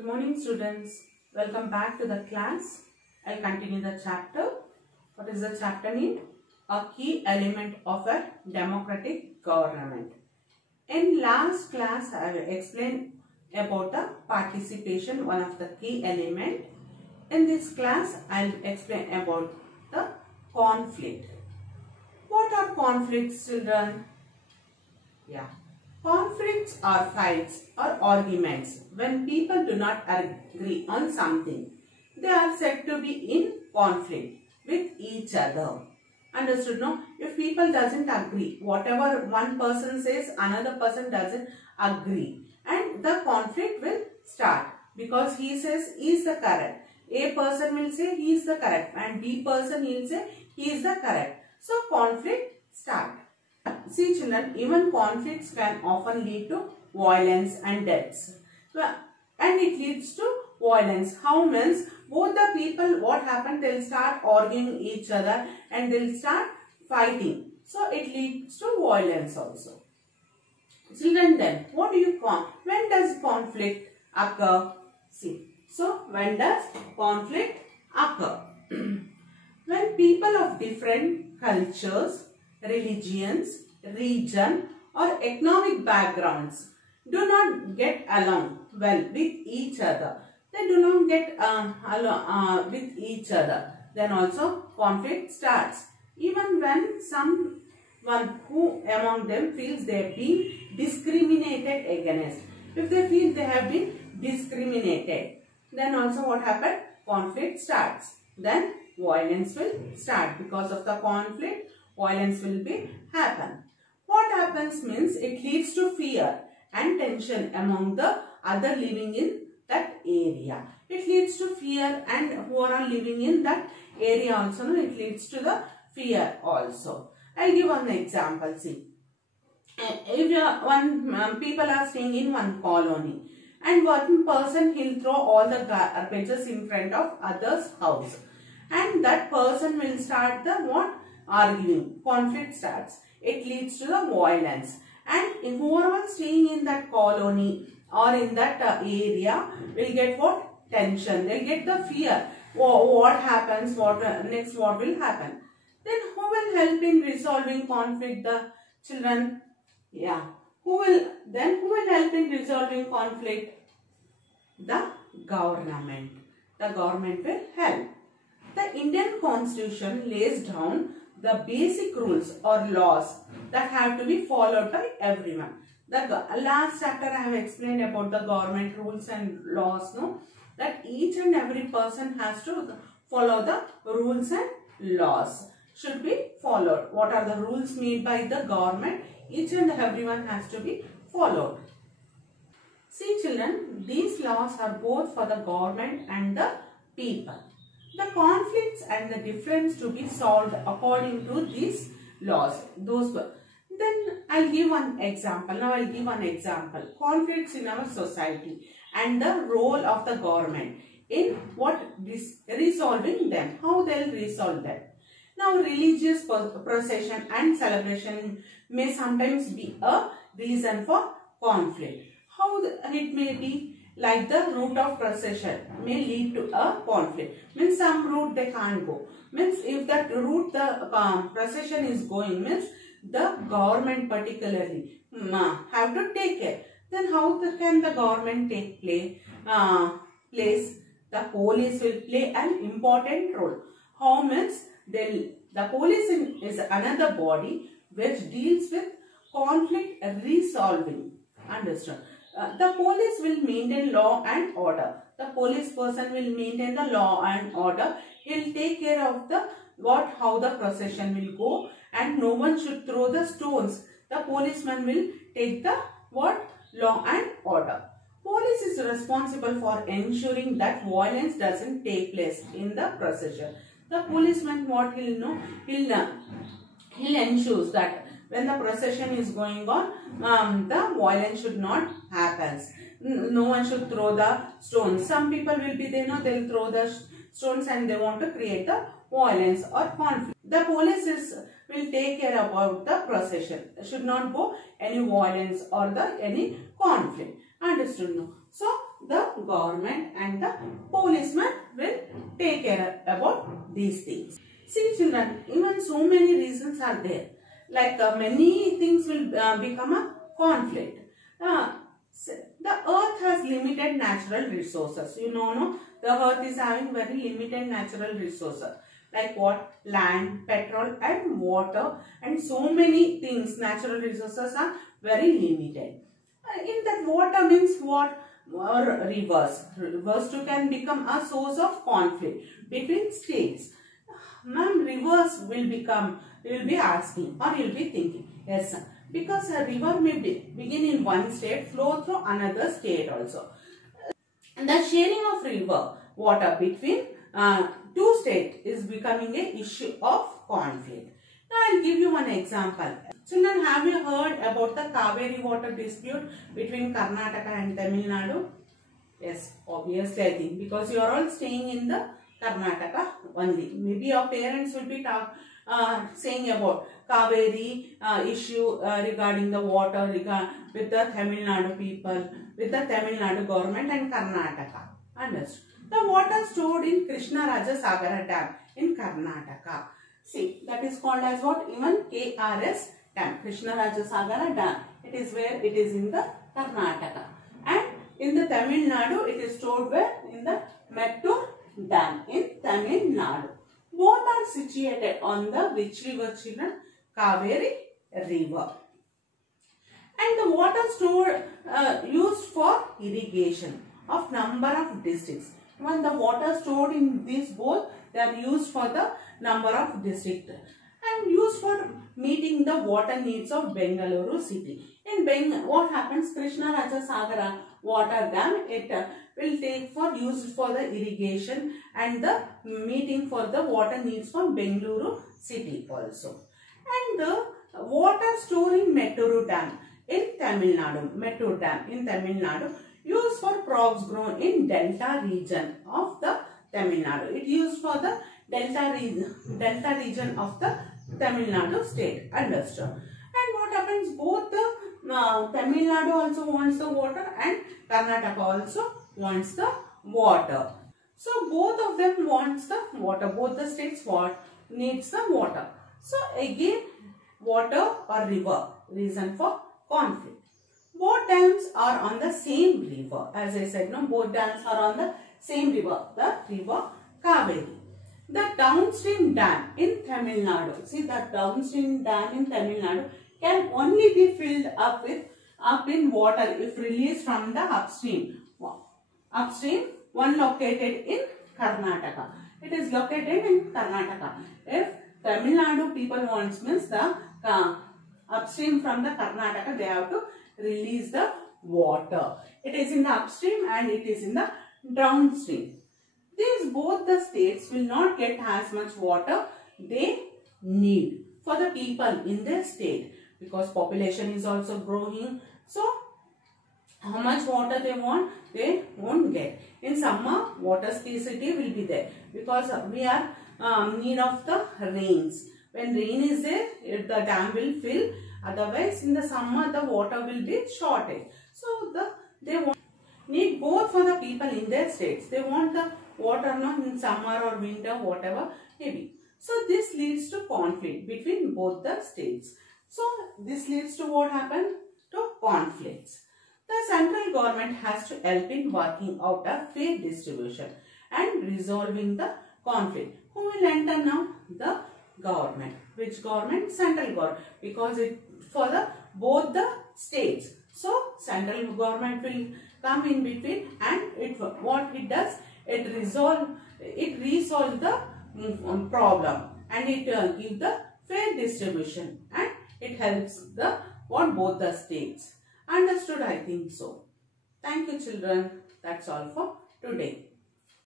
Good morning, students. Welcome back to the class. I'll continue the chapter. What is the chapter name? A key element of a democratic government. In last class, I have explained about the participation, one of the key element. In this class, I'll explain about the conflict. What are conflicts, children? Yeah. Conflicts are fights or arguments when people do not agree on something. They are said to be in conflict with each other. Understood? No? If people doesn't agree, whatever one person says, another person doesn't agree. And the conflict will start because he says he is the correct. A person will say he is the correct and B person will say he is the correct. So conflict start. See children, even conflicts can often lead to violence and deaths. And it leads to violence. How means both the people, what happened, they'll start arguing each other and they'll start fighting. So it leads to violence also. Children, then what do you call? When does conflict occur? See, so when does conflict occur? When people of different cultures, religions, region or economic backgrounds do not get along well with each other. They do not get along with each other. Then also conflict starts. Even when someone who among them feels they have been discriminated against. If they feel they have been discriminated, then also what happened? Conflict starts. Then violence will start. Because of the conflict, violence will happen. What happens means it leads to fear and tension among the other living in that area. It leads to fear, and who are living in that area also, no? It leads to the fear also. I'll give one example. See, if people are staying in one colony and one person he'll throw all the garbages in front of others' house, and that person will start the what? Arguing. Conflict starts. It leads to the violence. And whoever staying in that colony or in that area will get what? Tension. They'll get the fear. What happens? Next what will happen? Then who will help in resolving conflict? The children. Yeah. Who will help in resolving conflict? The government. The government will help. The Indian Constitution lays down the basic rules or laws that have to be followed by everyone. The last chapter I have explained about the government rules and laws, no? That each and every person has to follow the rules and laws. Should be followed. What are the rules made by the government? Each and everyone has to be followed. See children, these laws are both for the government and the people. The conflicts and the difference to be solved according to these laws. Then I'll give one example. Now I'll give one example. Conflicts in our society and the role of the government in resolving them. How they'll resolve them. Now religious procession and celebration may sometimes be a reason for conflict. How it may be? Like the route of procession may lead to a conflict. Means some route they can't go. Means if that route the procession is going, means the government particularly have to take care. Then how can the government take place? The police will play an important role. How means the police is another body which deals with conflict resolving. Understood? The police will maintain law and order. The police person will maintain the law and order. He'll take care of the how the procession will go, and no one should throw the stones. The policeman will take the law and order. Police is responsible for ensuring that violence doesn't take place in the procession. The policeman he'll know, he'll ensure that when the procession is going on, the violence should not happen. No one should throw the stones. Some people will be there, they'll throw the stones and they want to create the violence or conflict. The police will take care about the procession. Should not go any violence or any conflict. Understood? No? So the government and the policeman will take care about these things. See children, even so many reasons are there. Like many things will become a conflict. The earth has limited natural resources. You know, no? The earth is having very limited natural resources. Like what? Land, petrol and water, and so many things, natural resources are very limited. In that, water means what? Or rivers. Rivers too can become a source of conflict between states. Ma'am, rivers will become, you will be asking or you will be thinking. Yes, sir. Because a river may begin in one state, flow through another state also. And the sharing of river water between two states is becoming a issue of conflict. Now I will give you one example. Children, have you heard about the Kaveri water dispute between Karnataka and Tamil Nadu? Yes, obviously I think, because you are all staying in the Karnataka only. Maybe your parents will be saying about Kaveri issue regarding the water with the Tamil Nadu people, with the Tamil Nadu government and Karnataka. Understood? The water stored in Krishnarajasagara Dam in Karnataka. See, that is called as what? Even KRS Dam, Krishnarajasagara Dam. It is where? It is in the Karnataka. And in the Tamil Nadu, it is stored where? In the Mettur Dam in Tamil Nadu. Both are situated on the which river, children? Kaveri river. And the water stored used for irrigation of number of districts. When the water stored in these both, they are used for the number of districts and used for meeting the water needs of Bengaluru city. In what happens? Krishnarajasagara water dam, it will take for used for the irrigation and the meeting for the water needs from Bengaluru city also. And the water stored in Mettur Dam in Tamil Nadu, Mettur Dam in Tamil Nadu, used for crops grown in delta region of the Tamil Nadu. It used for the delta region of the Tamil Nadu state. Understood? And what happens? Both the Tamil Nadu also wants the water and Karnataka also wants the water. So both of them wants the water. Both the states needs the water. So again, water or river, reason for conflict. Both dams are on the same river. As I said, no, both dams are on the same river, the river Kaveri. The downstream dam in Tamil Nadu, see, the downstream dam in Tamil Nadu can only be filled up in water if released from the upstream. Upstream, one located in Karnataka. It is located in Karnataka. If Tamil Nadu people wants, means the upstream from the Karnataka, they have to release the water. It is in the upstream and it is in the downstream. These both the states will not get as much water they need for the people in their state, because population is also growing. So how much water they want, they won't get. In summer, water scarcity will be there because we are need of the rains. When rain is there, the dam will fill. Otherwise, in the summer, the water will be shortage. So they need both for the people in their states. They want the water not in summer or winter, whatever maybe. So this leads to conflict between both the states. So this leads to what happened? To conflicts. The central government has to help in working out a fair distribution and resolving the conflict. Who will enter now? The government. Which government? Central government. Because it for the both the states. So central government will come in between, and what it does, it resolve the problem, and it give the fair distribution, and it helps both the states. Understood? I think so. Thank you, children. That's all for today.